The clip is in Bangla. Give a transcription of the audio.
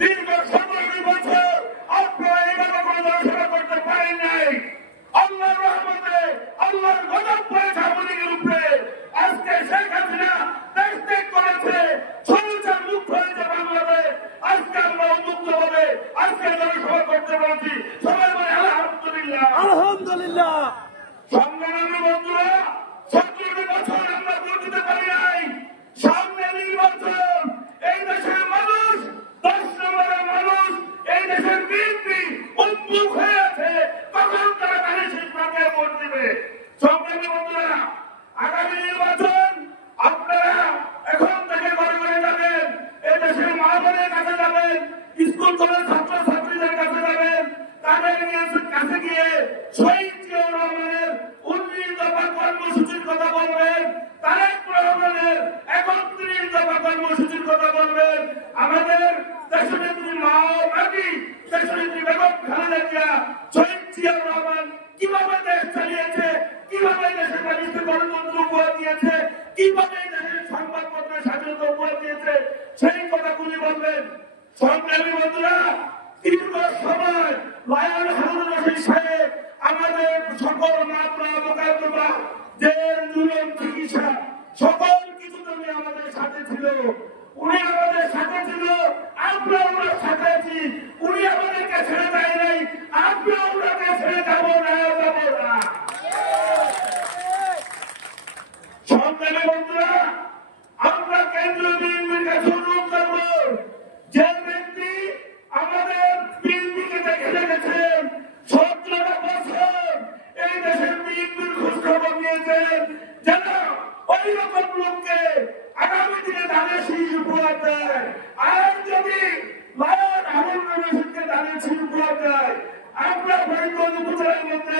দীর্ঘ 17 বছর আপনারা এইভাবে কোনো জনসভা করতে পারেন নাই। আল্লাহর রহমতে আল্লাহর গজব পড়েছে আমাদের উপরে। আজকে শেখ হাসিনা দেশ ত্যাগ করেছে, স্বৈরাচার মুক্ত হয়েছে বাংলাদেশ। আজকে আমরা উন্মুক্ত হবে আজকে জনসভা করতে পারছি। সবাই বলে আলহামদুলিল্লাহ, আলহামদুলিল্লাহ। সংগ্রামী বন্ধুরা, 17 বছর আমরা ভোট দিতে পারি নাই। সামনে নির্বাচন, এই দেশের মানুষ, 10 নম্বরের মানুষ, এই দেশের বিএনপি উন্মুখ হয়ে আছে কখন তারা তাদের শিক্ষাকে ভোট দিবে। সংগ্রামী বন্ধুরা, আগামী নির্বাচন আপনারা এখন থেকে ঘরে ঘরে যাবেন, এই দেশের মা বোনের কাছে যাবেন, স্কুল কলেজ ছাত্র ছাত্রীদের কাছে যাবেন, তাদের কাছে গিয়ে শহীদ জিয়াউর রহমানের 19 দফা কর্মসূচির কথা বলবেন, তারেক রহমানের 31 দফা কর্মসূচির কথা বলবেন। আমাদের দেশনেত্রী মা ও মাটি, দেশনেত্রী বেগম খালেদা জিয়া, শহীদ জিয়াউর রহমান কিভাবে দেশ চালিয়েছে, কিভাবে দেশের মানুষকে গণতন্ত্র উপহার দিয়েছে, কিভাবে দেশের সংবাদপত্রের স্বাধীনতা উপহার দিয়েছে, সেই কথাগুলি বলবেন। সংগ্রামী বন্ধুরা, দীর্ঘ সময় লায়ন হারুন রশিদ সাহেব আমাদের সকল মামলা মোকদ্দমা, জেল জুলুম চিকিৎসা সকল কিছুতে উনি আমাদের সাথে ছিল। উনি আমাদের সাথে ছিল, আমরা ওনার সাথে আছি। উনি আমাদেরকে ছেড়ে দেয় নাই, আমরা ওনাকে ছেড়ে যাবো না, যাবো না। সংগ্রামী বন্ধুরা, আমরা কেন্দ্রীয় বিএনপির কাছে অনুরোধ করব, যে ব্যক্তি আমাদের বিএনপিকে দেখে রেখেছেন, 17 বছর এই দেশের বিএনপির খোঁজ খবর নিয়েছেন, যেন ওই রকম লোককে আগামী দিনে ধানের শীষ উপহার দেয়। আর যদি লায়ন হারুন রশিদকে ধানের শীষ উপহার দেয়, আমরা ফরিদগঞ্জ উপজেলার মধ্যে